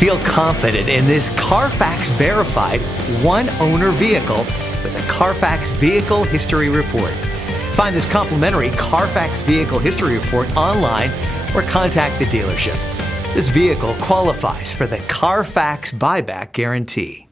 Feel confident in this Carfax verified one-owner vehicle with a Carfax Vehicle History Report. Find this complimentary Carfax Vehicle History Report online or contact the dealership. This vehicle qualifies for the Carfax Buyback Guarantee.